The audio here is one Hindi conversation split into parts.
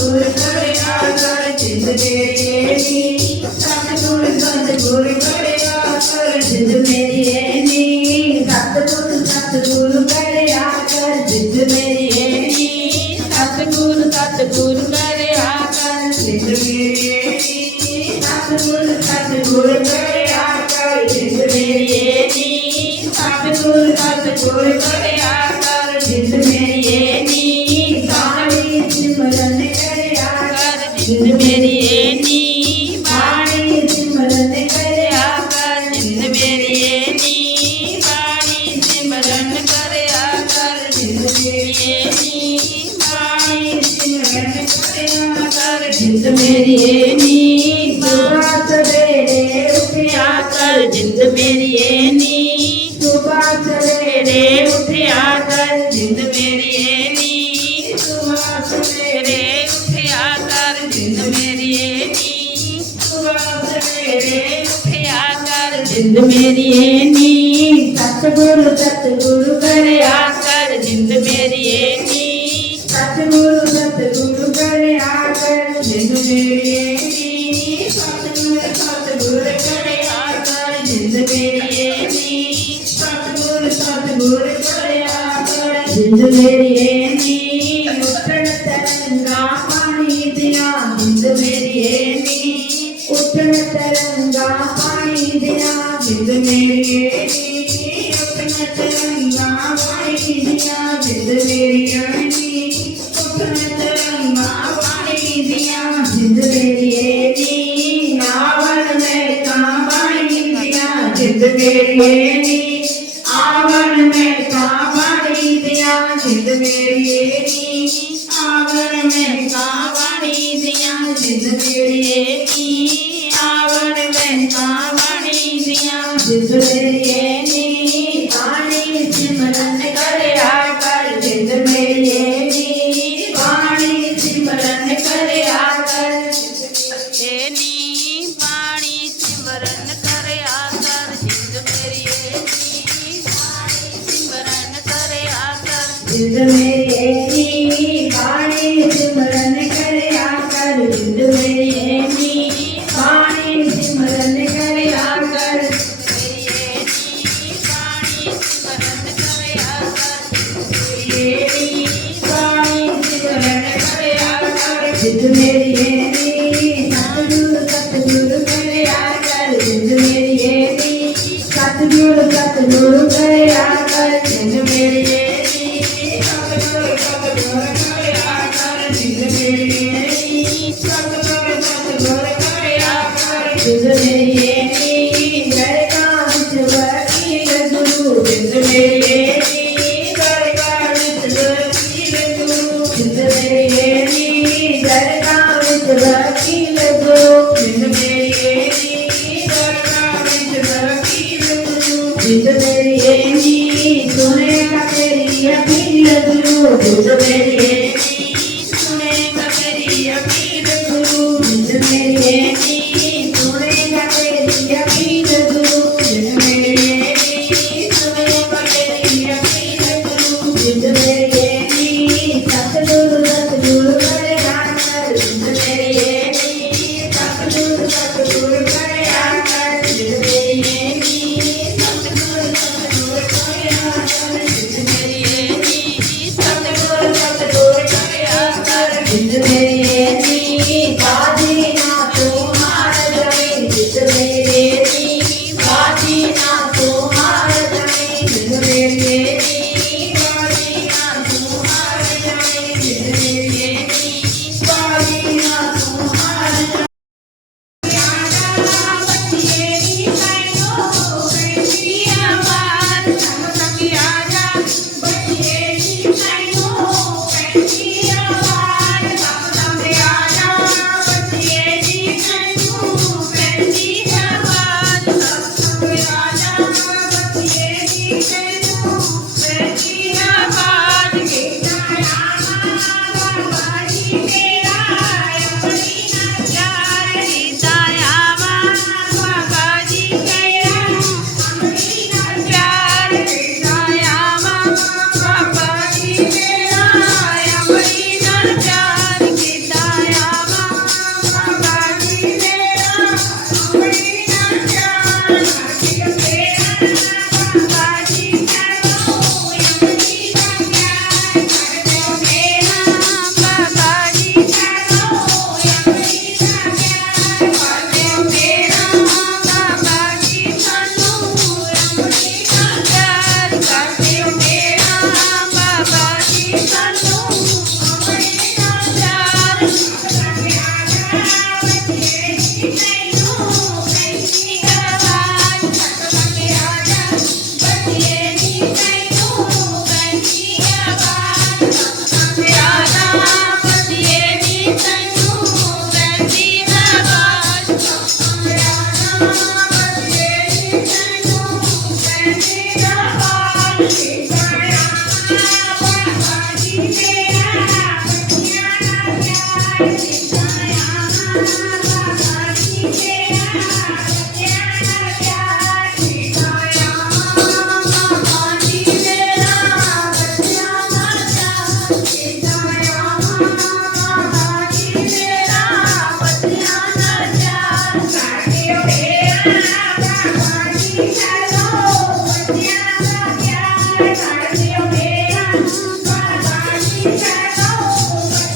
ਗੁਰ ਚੜਿਆ ਚੜ ਜਿੰਦ ਮੇਰੇ ਨੀ ਤਨ ਗੁਰ ਸਤ ਗੁਰ ਚੜਿਆ ਚੜ ਜਿੰਦ ਮੇਰੀਏ ਨੀ ਸੁਬਾ ਸਵੇਰੇ ਉਠਿਆ ਕਰ, ਜਿੰਦ ਮੇਰੀਏ ਨੀ ਸੁਬਾ ਸਵੇਰੇ ਉਠਿਆ ਕਰ, ਜਿੰਦ ਮੇਰੀਏ ਨੀ ਸੁਬਾ ਸਵੇਰੇ ਉਠਿਆ ਕਰ, ਜਿੰਦ ਮੇਰੀਏ ਨੀ ਸੁਬਾ ਸਵੇਰੇ ਉਠਿਆ ਕਰ, ਜਿੰਦ ਮੇਰੀਏ ਨੀ ਸਤਿਗੁਰ ਸਤਿਗੁਰ ਕਰਿਆ सिंध मेरी अपनत रंगा पाए दिया मेरी अड़ी में का पाए मेरी एरी में का दिया सिंध मेरी एरी आवर में का पाए दिया Sindh Guru Guru Guru Guru Into the air, that I found the lucky.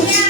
Deus.